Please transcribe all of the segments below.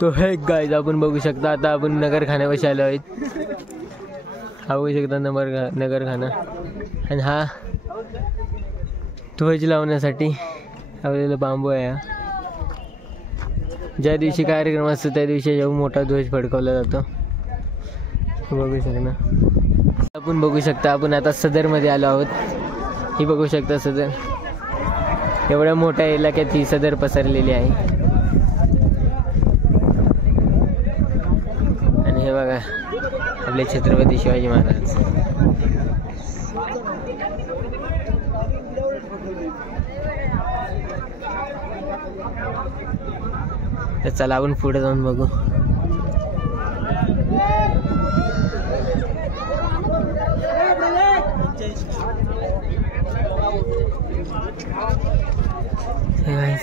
तो हे गाईज आपण बघू शकता आता आपण नगरखान्यापाशी आलो आहेत. हा बघू शकता नगरखाना आणि हा ध्वज लावण्यासाठी लावलेला बांबू आहे. ज्या दिवशी कार्यक्रम असतो त्या दिवशी जेव्हा मोठा ध्वज फडकवला जातो बघू शकता. आपण बघू शकता आपण आता सदरमध्ये आलो आहोत. ही बघू शकता सदर एवढ्या मोठ्या इलाक्यात ही सदर पसरलेली आहे. आणि हे बघा आपले छत्रपती शिवाजी महाराज. तर चला आपण पुढे जाऊन बघू.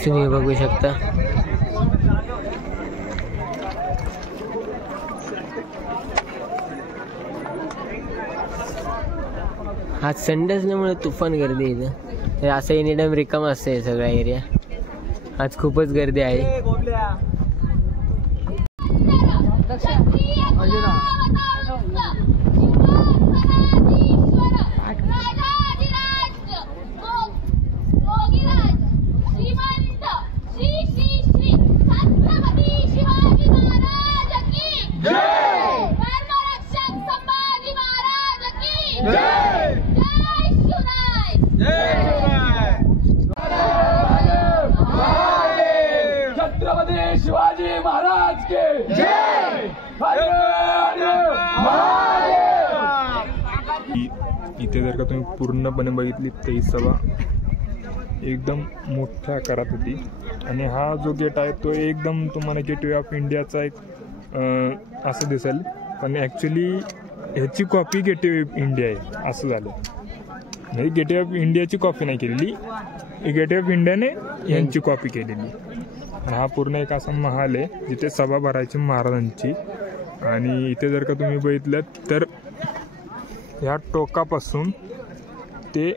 तुम्ही बघू शकता आज संडे असल्यामुळे तुफान गर्दी इथं. असं एनीटाइम रिकाम असते सगळा एरिया. आज खूपच गर्दी आहे. छत्रपती शिवाजी महाराज के जय. इथे जर का तुम्ही पूर्णपणे बघितली तर ही सभा एकदम मोठ्या आकारात होती. आणि हा जो गेट आहे तो एकदम तुम्हाला गेटवे ऑफ इंडियाचा एक असं दिसेल, पण ॲक्च्युली ह्याची कॉपी गेटवे ऑफ इंडिया आहे असं झालं. म्हणजे गेटवे ऑफ इंडियाची कॉपी नाही केलेली, गेटवे ऑफ इंडियाने यांची कॉपी केलेली. हा पूर्ण एक असा महाल आहे जिथे सभा भरायची महाराजांची. आणि इथे जर का तुम्ही बघितलं तर ह्या टोकापासून ते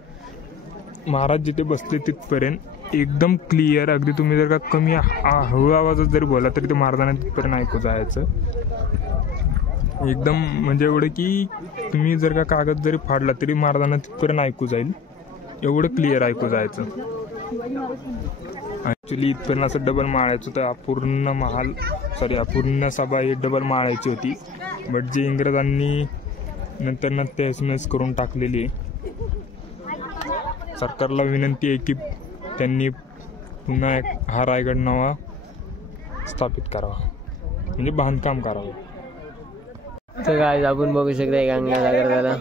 महाराज जिथे बसले तिथपर्यंत एकदम क्लिअर. अगदी तुम्ही जर का कमी हळू आवाजात जरी बोला तरी ते महाराजांना तिथपर्यंत ऐकू जायचं एकदम. म्हणजे एवढं की तुम्ही जर का कागद जरी फाडला तरी महाराजांना तिथपर्यंत ऐकू जाईल, एवढं क्लिअर ऐकू जायचं. ॲक्च्युली इथपर्यंत असं डबल माळायचं तर पूर्ण महाल पूर्ण सभा ही डबल माळायची होती. बट जे इंग्रजांनी नंतर तहस करून टाकलेली आहे. सरकारला विनंती आहे की त्यांनी पुन्हा हा रायगड नवा स्थापित करावा, म्हणजे बांधकाम करावं. तर काय आपण बघू शकता गंगासागर दादा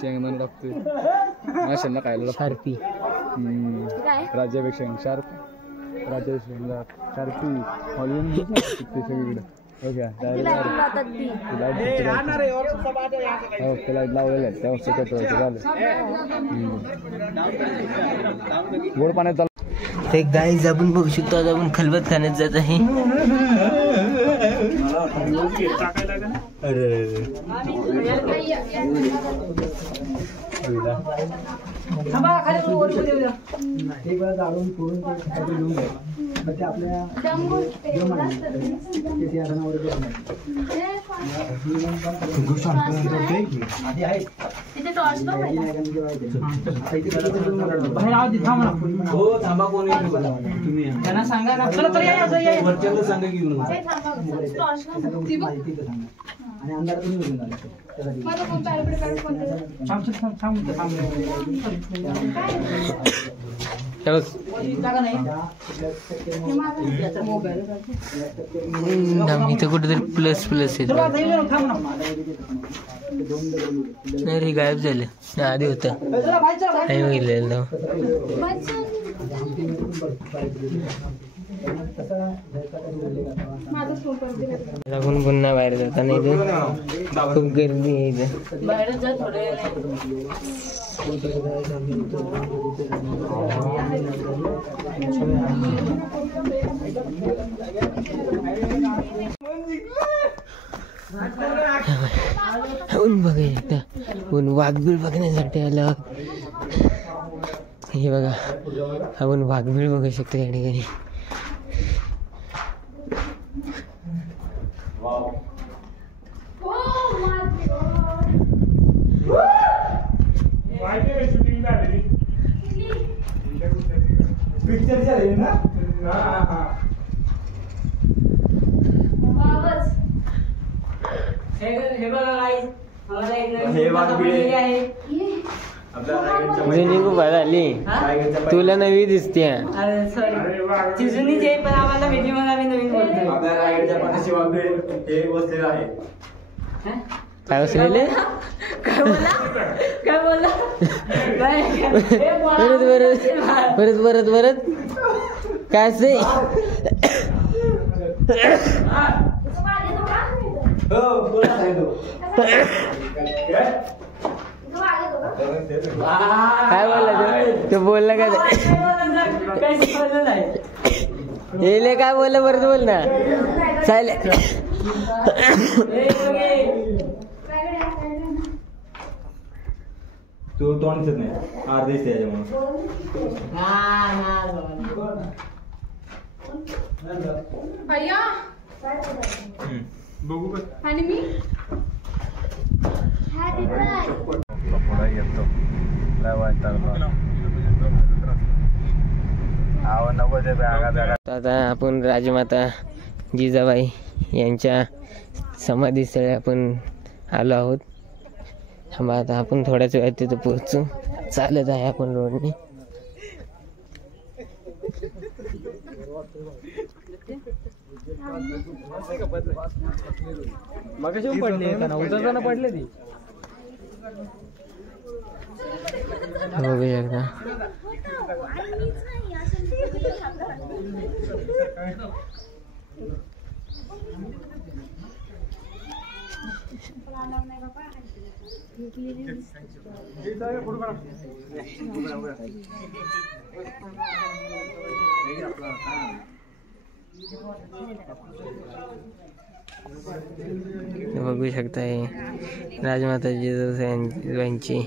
शेंगदाणे टाकतोय माशांना खायला शार्पी राज्यापेक्षा शार्प राज्यापेक्षा शार्पी हॉलिवूड सगळीकडे. लाईट लावलेलं आहे तेव्हा सकट झालं गोड पाण्यात. ते गाईज आपण बघू शकतो आज आपण खलबत खाण्यात जात आहे. त्यांना सांगा ना सांगा घेऊन आणि अंधार इथं कुठेतरी प्लस प्लस येत नाही, गायब झालं. आधी होतं नाही बघितलेलं. आपण पुन्हा बाहेर जाताना इथे खूप गर्दी आहे. इथे ऊन बघा एकदा ऊन वाघबीळ बघण्यासाठी आलं. हे बघा आपण वाघबीळ बघू शकतो या ठिकाणी. जुनी खूप आली तुला नवी दिसते. जुनीच आहे पण आम्हाला भेटली म्हणून आम्ही नवीन बोलतोय. आपल्या रायगडच्या पाठीशी वाघबीळ हे बसलेलं आहे. काय बसलेले काय बोला काय बोला परत परत परत काय असे काय बोलला तो बोलला काय येले काय बोलला परत बोल ना चालेल. तू तोंड दिसत नाही अर्धेच त्याच्यामुळे. बघू आणि मी येतो नको ते आता आपण राजमाता जिजाबाई यांच्या समाधीस्थळी आपण आलो आहोत. आता आपण थोड्याच वेळात तिथं पोहोचू. चालत आहे आपण रोडने. मगाशी पडले का ना उतरताना पडले ती. बघू एकदा बघू शकता हे राजमाता जिजाबाईंची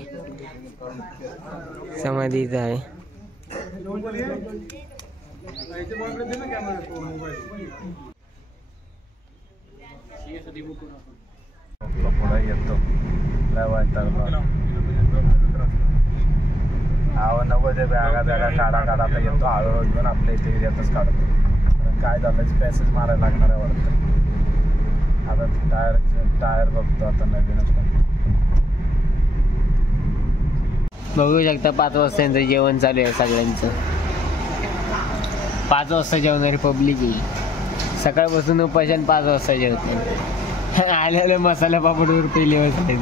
समाधीच आहे. पुढे येतो नको ते बॅगा काढा आता येतो हळूहळू घेऊन आपल्या इथे येतच काढतो. काय झालं पॅसेज मारायला लागणार आहे वाटतं. आता टायर बघतो आता नवीनच. बघू शकता 5 वाजता यांचं जेवण चालू आहे सगळ्यांचं. 5 वाजता जेवणारी पब्लिक आहे. सकाळपासून उपाशन 5 वाजता जेवतात. आलेलं मसाला पापडवर पेले वाजता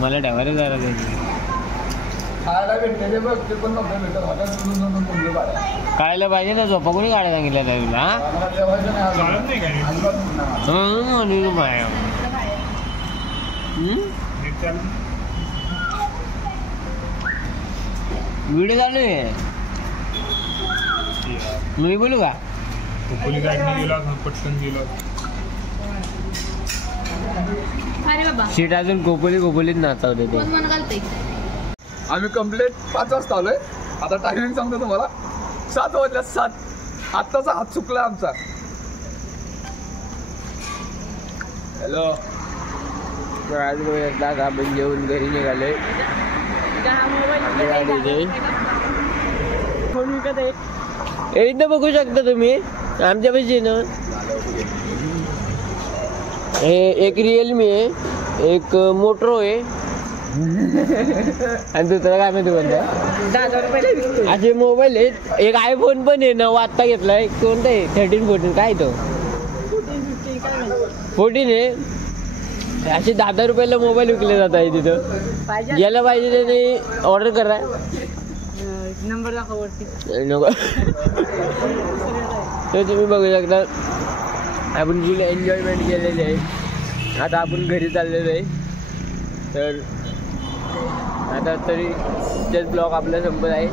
मला ठेवायला जरा काढायला पाहिजे ना. झोपा कोणी काढायला सांगितलं तुला? व्हिडिओ चालू आहे. मी बोलू का? पटकन गेलो. अरे बाबा सीट अजून गोपोलीत नाचावते ते. कोण मन घालते आम्ही कम्प्लीट 5 वाजता आलोय. आता टायमिंग सांगतो तुम्हाला 7 वाजल्या 7. आत्ताचा हात चुकला आमचा. हॅलो आज आपण जेवून घरी निघालोय. इथं बघू शकता तुम्ही आमच्या पैसे ना. हे एक रिअलमी आहे, एक मोटरो आहे आणि दुसरा काय माहिती कोणता. असे मोबाईल आहेत. एक आयफोन पण आहे ना आत्ता घेतलाय. कोणता आहे 13 14 काय तो 14 आहे. असे 10,000 रुपयाला मोबाईल विकले जात आहे तिथं. यायला पाहिजे त्याने ऑर्डर करा. नंबर दाखवते नको तर तुम्ही बघू शकता आपण फुल एन्जॉयमेंट केलेली आहे. आता आपण घरी चाललेलो आहे. तर आता तरी तेच ब्लॉग आपला संपत आहे.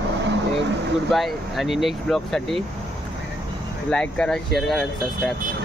Good bye. आणि नेक्स्ट ब्लॉगसाठी लाईक करा, शेअर करा आणि सबस्क्राईब करा.